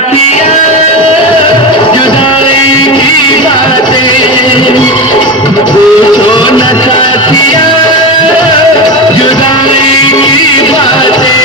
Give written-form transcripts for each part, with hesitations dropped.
साथिया जुदाई की बातें, पूछो न साथिया जुदाई की बातें।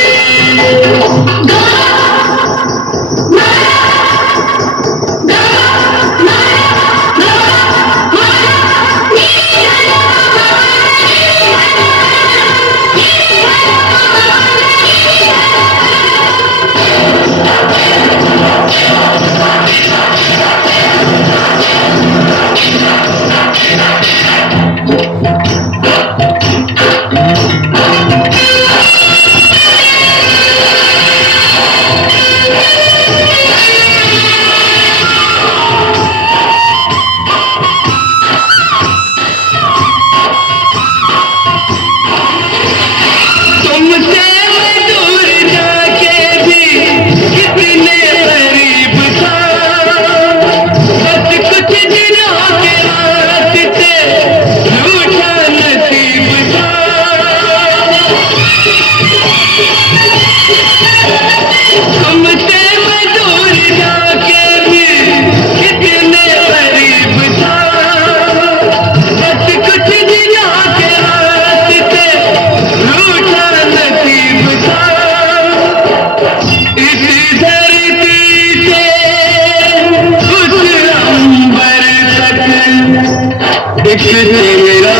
एक तेरा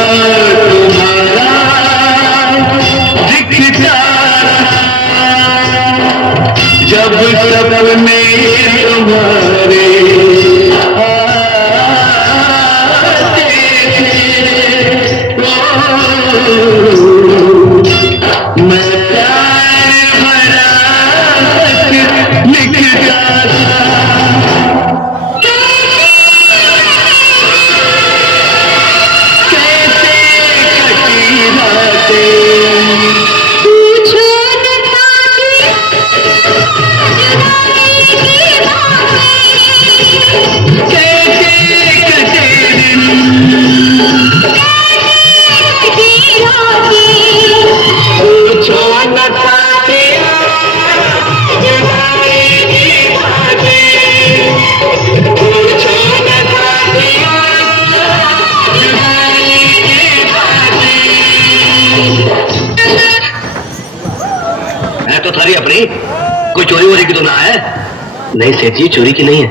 तुम्हारा दिखता जब सपने तुम्हारे आते थे, मैं प्यार भरा खत लिखता था। तो थारी अपनी, कोई चोरी वोरी की तो ना है? नहीं सेठ जी, चोरी की नहीं है,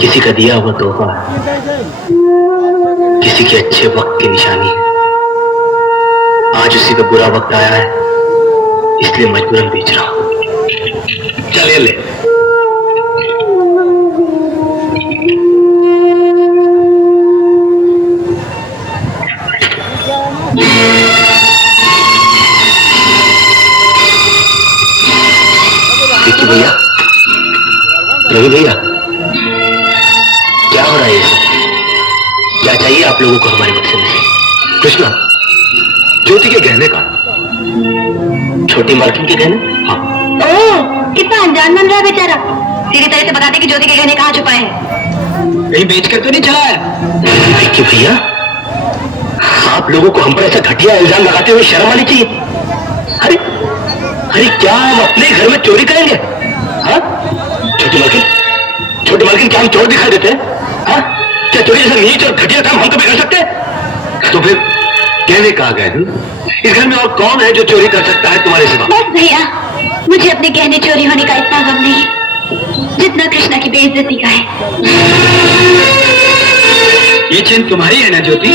किसी का दिया हुआ तोहफा है, किसी के अच्छे वक्त की निशानी है। आज उसी का बुरा वक्त आया है, इसलिए मजबूरन बेच रहा हूं। चलिए ले। भैया, रवि भैया, क्या हो रहा है ये सब? क्या चाहिए आप लोगों को हमारे बक्से में से? कृष्णा, ज्योति के गहने का। छोटी मालकिन के गहने? हाँ। ओह, कितना अनजान बन रहा है बेचारा। सीधी तरह से बता दे कि ज्योति के गहने कहाँ छुपाए हैं। कहीं बेच कर तो नहीं चला है? क्यों भैया, आप लोगों को हम पर ऐसा घटिया इल्जाम लगाते हुए शर्म आनी चाहिए। अरे अरे, क्या हम अपने घर में चोरी करेंगे? हाँ? छोटी मालकिन क्या हम चोर दिखाई देते हैं? हाँ? क्या चोरी ऐसा नीच और घटिया काम हम कभी कर सकते हैं? तो फिर कहने कहा गए, इस घर में और कौन है जो चोरी कर सकता है तुम्हारे सिवा? बस भैया, मुझे अपने गहने चोरी होने का इतना गम नहीं जितना कृष्णा की बेइज्जती का है। ये चेन तुम्हारी है ना ज्योति?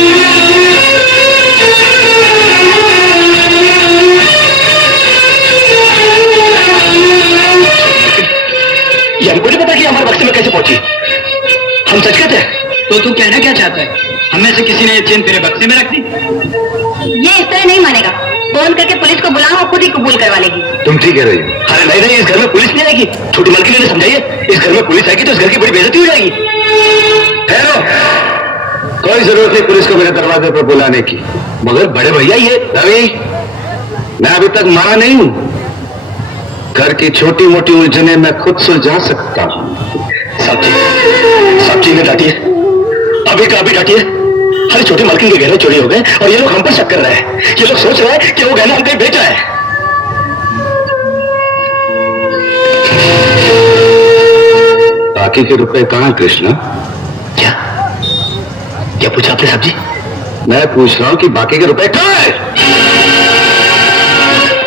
ये हमको नहीं पता कि हमारे बक्से में कैसे पहुंची। हम सच कहते हैं। तो तू कहना क्या चाहता है? हमें से किसी ने ये चेन तेरे बक्से में रख दी? ये इस तरह नहीं मानेगा। फोन करके पुलिस को बुलाओ, खुद ही कबूल करवा लेगी। तुम ठीक कह रही हो। अरे नहीं नहीं, इस घर में पुलिस नहीं आएगी। छोटी मालकिन ने समझाइए, इस घर में पुलिस आएगी तो इस घर की बड़ी बेइज्जती हो जाएगी। ठहरो, कोई जरूरत नहीं पुलिस को मेरे दरवाजे पर बुलाने की। मगर बड़े भैया, ये रवि, मैं अभी तक मारा नहीं हूं। घर की छोटी मोटी उलझने मैं खुद सुलझा सकता हूं। सब चीजें डांटिए, अभी का अभी डांटिए। अरे छोटी मालकिन के गहने चोरी हो गए और ये लोग हम पर शक कर रहे हैं। ये लोग सोच रहे हैं कि वो गहना हम कहीं बेच रहा है। बाकी के रुपए कहाँ कृष्णा? क्या क्या पूछा आपने साहब जी? मैं पूछ रहा हूं कि बाकी के रुपए कहाँ है?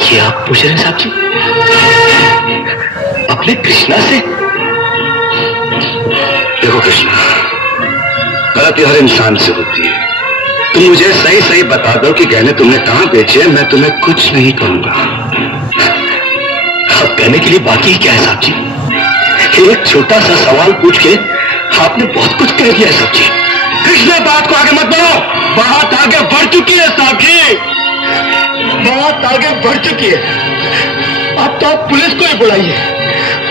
ये आप पूछ रहे हैं साहब जी अपने कृष्णा से? देखो कृष्णा, गलती हर इंसान से होती है। तुम मुझे सही सही बता दो कि गहने तुमने कहां बेचे, मैं तुम्हें कुछ नहीं कहूंगा। अब कहने के लिए बाकी क्या है साहब जी? एक छोटा सा सवाल पूछ के आपने बहुत कुछ कह दिया है साहब जी। कृष्णा, बात को आगे मत बढ़ाओ। बात आगे बढ़ चुकी है साहब जी, बात आगे बढ़ चुकी है। अब तो आप पुलिस को ही बुलाइए।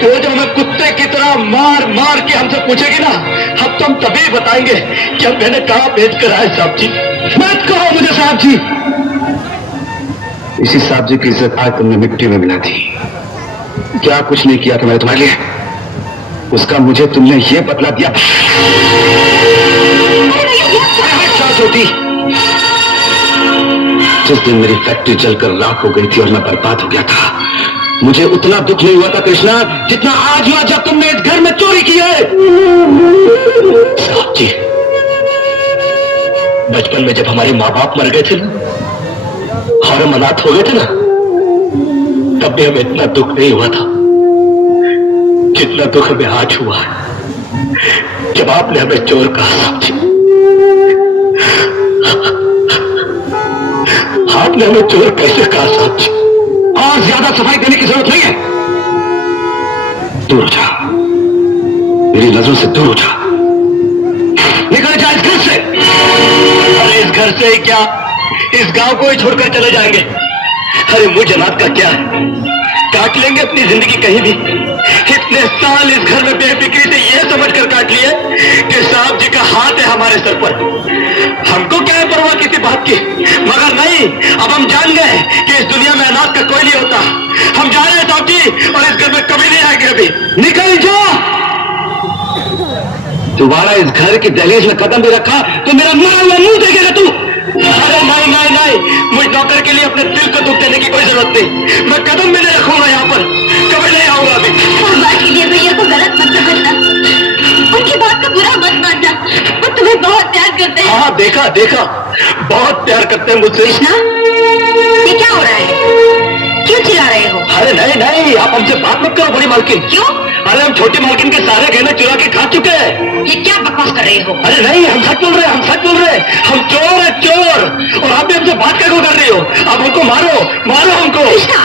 वो जो हमें कुत्ते की तरह मार मार के हमसे पूछेगी ना, अब तो हम तभी बताएंगे कि हम मैंने कहां बेच कर आए साहब जी। मत कहो मुझे साहब जी। इसी साहब जी की इज्जत आज तुमने मिट्टी में मिला दी। क्या कुछ नहीं किया था मैंने तुम्हारे लिए, उसका मुझे तुमने ये बदला दिया। होती जिस दिन मेरी फैक्ट्री जलकर राख हो गई थी और मैं बर्बाद हो गया था, मुझे उतना दुख नहीं हुआ था कृष्णा जितना आज हुआ जब तुमने इस घर में चोरी की है। साहब जी, बचपन में जब हमारे माँ बाप मर गए थे ना और हम अनाथ हो गए थे ना, तब भी हमें इतना दुख नहीं हुआ था जितना दुख हमें आज हुआ है जब आपने हमें चोर कहा। साहब जी, आपने हमें चोर कैसे कहा साहब जी? और ज्यादा सफाई देने की जरूरत नहीं है। दूर हो जा, मेरी नजरों से दूर हो जा। निकल जा इस घर से। अरे इस घर से ही क्या, इस गांव को ही छोड़कर चले जाएंगे। अरे मुझ अनाथ का क्या है, काट लेंगे अपनी जिंदगी कहीं भी। इतने साल इस घर में बेफिक्री से ये समझकर काट लिए कि साहब जी का हाथ है हमारे सर पर। हमको क्या है परवाह किसी बात की, मगर नहीं, अब हम जान गए कि इस दुनिया में अनाथ का कोई नहीं होता। हम जा रहे हैं साहब जी और इस घर में कभी नहीं आएंगे अभी। निकल जा। दोबारा इस घर की दहलीज में कदम भी रखा तो मेरा मरा हुआ मुंह देखेगा तू। अरे नहीं नहीं नहीं, मुझ नौकर के लिए अपने दिल को दुख देने की कोई जरूरत नहीं। मैं कदम भी नहीं रखूंगा यहाँ पर, कभी नहीं आऊंगा अभी। बात के लिए भैया को गलत मत समझना, उनकी बात का बुरा मत मानना, वो तुम्हें बहुत प्यार करते हैं। हाँ देखा देखा, बहुत प्यार करते हैं मुझसे। कृष्णा, ये क्या हो रहा है? क्यों चिल्ला रहे हो? अरे नहीं नहीं, आप हमसे बात मत करो बड़ी मालकिन। क्यों? अरे हम छोटी मालकिन के सारे गहने चुरा के खा चुके हैं। ये क्या बकवास कर रहे हो? अरे नहीं, हम सच बोल रहे हैं, हम सच बोल रहे हैं। हम चोर है चोर, और आप भी हमसे बात क्यों कर रही हो? आप हमको मारो, मारो हमको। कृष्णा,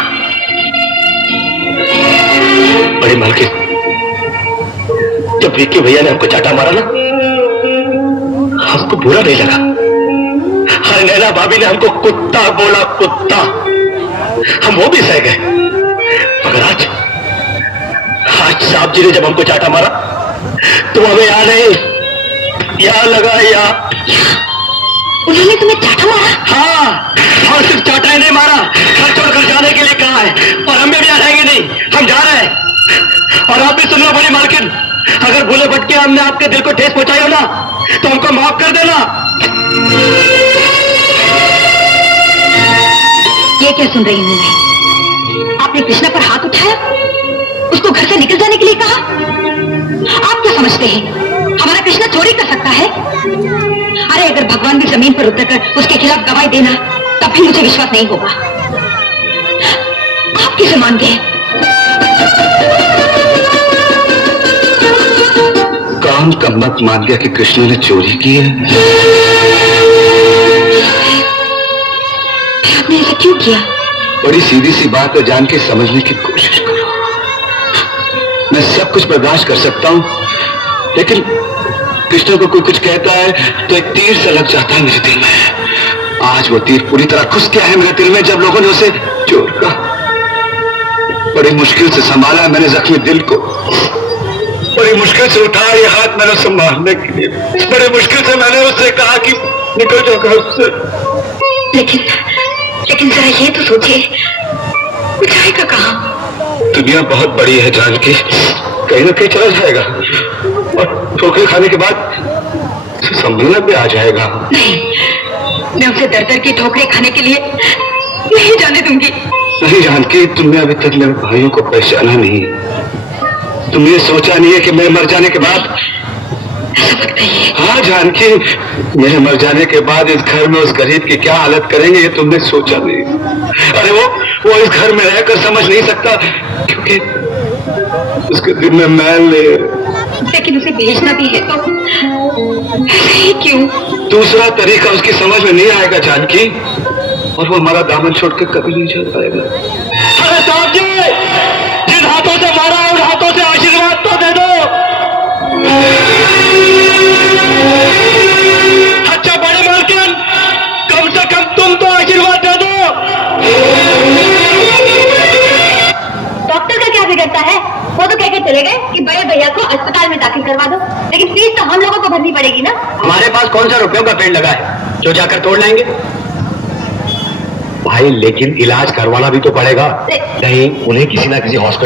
बड़ी मालकिन, जब विक्की भैया ने हमको चाटा मारा ना, हमको बुरा नहीं लगा। अरे नैना भाभी ने हमको कुत्ता बोला, कुत्ता, हम वो भी सह गए। मगर आज साहब जी ने जब हमको चाटा मारा तो हमें याद नहीं, याद लगा या उन्होंने तुम्हें चाटा मारा? हाँ, और सिर्फ चाटा ही नहीं मारा, घर छोड़कर जाने के लिए कहा है, और हम भी यहाँ रहेंगे नहीं, हम जा रहे हैं। और आप भी सुन लो बड़ी मालकिन, अगर भूले भटके हमने आपके दिल को ठेस पहुंचाई हो ना, तो हमको माफ कर देना। ये क्या सुन रही हूं मैं? आपने कृष्णा पर हाथ उठाया, उसको घर से निकल जाने के लिए कहा। आप क्या समझते हैं हमारा कृष्णा चोरी कर सकता है? अरे अगर भगवान भी जमीन पर उतरकर उसके खिलाफ गवाही देना, तब भी मुझे विश्वास नहीं होगा। आप किसे मान गए? कौन कम मत मान गया कि कृष्ण ने चोरी की है? आपने ऐसा क्यों किया? बड़ी सीधी सी बात है, जान के समझने की कोशिश करो। मैं सब कुछ बर्दाश्त कर सकता हूं, लेकिन कृष्ण को कोई कुछ कहता है तो एक तीर से लग जाता है मेरे दिल में। आज वो तीर पूरी तरह घुस गया है मेरे दिल में जब लोगों ने उसे चोर कहा। बड़ी मुश्किल से संभाला है मैंने जख्मी दिल को, बड़ी मुश्किल से उठाया ये हाथ मैंने संभालने के लिए, बड़ी मुश्किल से मैंने उससे कहा कि निकल जाओ घर से। लेकिन जरा ये तो सोचिए, वो जाएगा कहाँ? दुनिया बहुत बड़ी है जानकी, कहीं ना कहीं चला जाएगा और ठोकरे खाने के बाद संभलना भी आ जाएगा। नहीं, मैं उसे दर दर की ठोकरे खाने के लिए नहीं जाने दूंगी। नहीं जानकी, तुमने अभी तक मेरे भाइयों को पहचाना नहीं। तुमने सोचा नहीं है कि मैं मर जाने के बाद, हाँ जानकी, मेरे मर जाने के बाद इस घर में उस गरीब की क्या हालत करेंगे ये तुमने सोचा नहीं। अरे वो इस घर में रहकर समझ नहीं सकता क्योंकि उसके दिल में मैल नहीं। लेकिन उसे भेजना भी है तो ऐसे ही क्यों? दूसरा तरीका उसकी समझ में नहीं आएगा जानकी, और वो हमारा दामन छोड़कर कभी नहीं जा पाएगा। अरे साहब जी, जिन हाथों से मारा उन हाथों से आशीर्वाद तो दे दो। अच्छा बड़े मालकिन, कम से कम तुम तो आशीर्वाद दे दो। डॉक्टर का क्या बिगड़ता है? वो तो कहकर चले गए कि बड़े भैया को अस्पताल में दाखिल करवा दो, लेकिन फीस तो हम लोगों को भरनी पड़ेगी ना। हमारे पास कौन सा रुपयों का पेड़ लगा है जो जाकर तोड़ लाएंगे? भाई लेकिन इलाज करवाना भी तो पड़ेगा। नहीं, उन्हें किसी ना किसी हॉस्पिटल